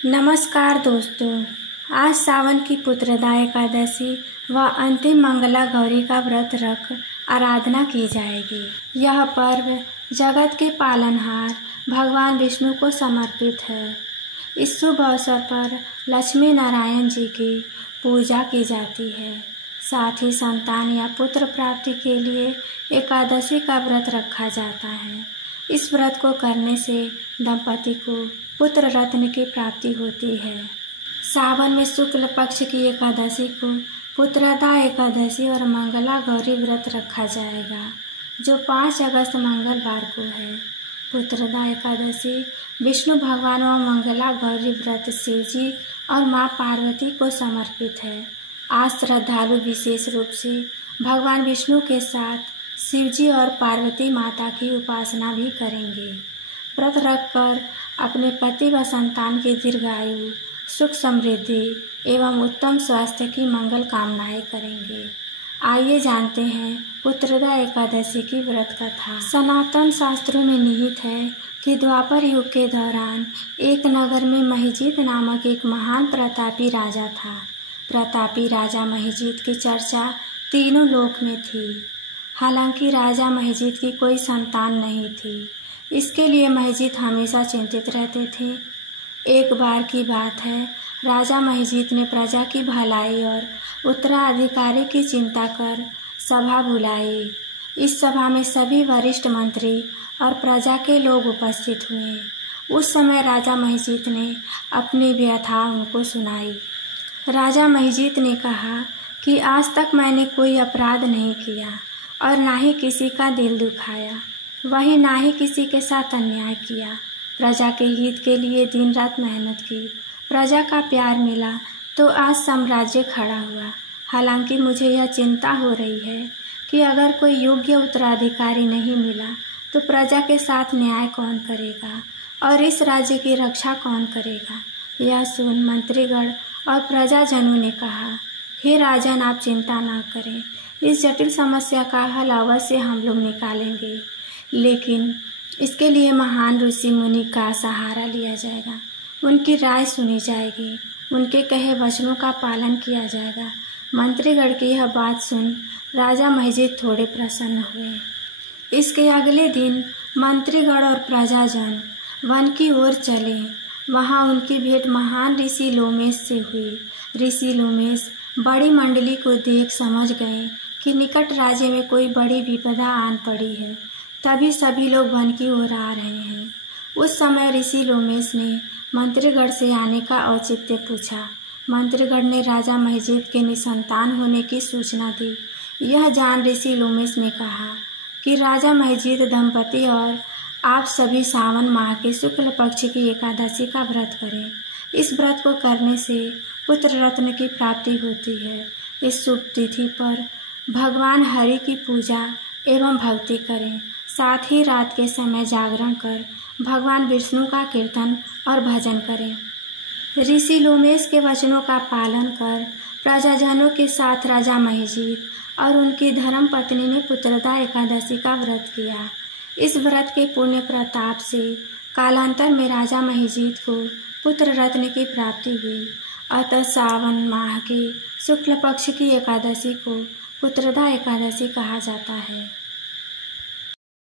नमस्कार दोस्तों, आज सावन की पुत्रदा एकादशी व अंतिम मंगला गौरी का व्रत रख आराधना की जाएगी। यह पर्व जगत के पालनहार भगवान विष्णु को समर्पित है। इस शुभ अवसर पर लक्ष्मी नारायण जी की पूजा की जाती है। साथ ही संतान या पुत्र प्राप्ति के लिए एकादशी का व्रत रखा जाता है। इस व्रत को करने से दंपति को पुत्र रत्न की प्राप्ति होती है। सावन में शुक्ल पक्ष की एकादशी को पुत्रदा एकादशी और मंगला गौरी व्रत रखा जाएगा, जो 5 अगस्त मंगलवार को है। पुत्रदा एकादशी विष्णु भगवान व मंगला गौरी व्रत शिवजी और माँ पार्वती को समर्पित है। आज श्रद्धालु विशेष रूप से भगवान विष्णु के साथ शिवजी और पार्वती माता की उपासना भी करेंगे। व्रत रखकर अपने पति व संतान की दीर्घायु, सुख समृद्धि एवं उत्तम स्वास्थ्य की मंगल कामनाएं करेंगे। आइए जानते हैं पुत्रदा एकादशी की व्रत कथा। सनातन शास्त्रों में निहित है कि द्वापर युग के दौरान एक नगर में महिजीत नामक एक महान प्रतापी राजा था। प्रतापी राजा महिजीत की चर्चा तीनों लोक में थी। हालांकि राजा महिजीत की कोई संतान नहीं थी। इसके लिए महिजीत हमेशा चिंतित रहते थे। एक बार की बात है, राजा महिजीत ने प्रजा की भलाई और उत्तराधिकारी की चिंता कर सभा बुलाई। इस सभा में सभी वरिष्ठ मंत्री और प्रजा के लोग उपस्थित हुए। उस समय राजा महिजीत ने अपनी व्यथा उनको सुनाई। राजा महिजीत ने कहा कि आज तक मैंने कोई अपराध नहीं किया और ना ही किसी का दिल दुखाया, वही ना ही किसी के साथ अन्याय किया। प्रजा के हित के लिए दिन रात मेहनत की, प्रजा का प्यार मिला तो आज साम्राज्य खड़ा हुआ। हालांकि मुझे यह चिंता हो रही है कि अगर कोई योग्य उत्तराधिकारी नहीं मिला तो प्रजा के साथ न्याय कौन करेगा और इस राज्य की रक्षा कौन करेगा। यह सुन मंत्रीगण और प्रजाजनों ने कहा, हे राजन, आप चिंता ना करें, इस जटिल समस्या का हल अवश्य हम लोग निकालेंगे, लेकिन इसके लिए महान ऋषि मुनि का सहारा लिया जाएगा। उनकी राय सुनी जाएगी, उनके कहे वचनों का पालन किया जाएगा। मंत्रीगण की यह बात सुन राजा महिजीत थोड़े प्रसन्न हुए। इसके अगले दिन मंत्रीगण और प्रजाजन वन की ओर चले। वहां उनकी भेंट महान ऋषि लोमेश से हुई। ऋषि लोमेश बड़ी मंडली को देख समझ गए कि निकट राज्य में कोई बड़ी विपदा आन पड़ी है, तभी सभी लोग वन की ओर आ रहे हैं। उस समय ऋषि लोमेश ने मंत्रीगण से आने का औचित्य पूछा। मंत्रीगण ने राजा महिजीत के निसंतान होने की सूचना दी। यह जान ऋषि लोमेश ने कहा कि राजा महिजीत दंपति और आप सभी सावन माह के शुक्ल पक्ष की एकादशी का व्रत करें। इस व्रत को करने से पुत्र रत्न की प्राप्ति होती है। इस शुभ तिथि पर भगवान हरि की पूजा एवं भक्ति करें। साथ ही रात के समय जागरण कर भगवान विष्णु का कीर्तन और भजन करें। ऋषि लोमेश के वचनों का पालन कर प्रजाजनों के साथ राजा महिजीत और उनकी धर्म पत्नी ने पुत्रदा एकादशी का व्रत किया। इस व्रत के पुण्य प्रताप से कालांतर में राजा महिजीत को पुत्र रत्न की प्राप्ति हुई। अतः सावन माह की शुक्ल पक्ष की एकादशी को पुत्रदा एकादशी कहा जाता है।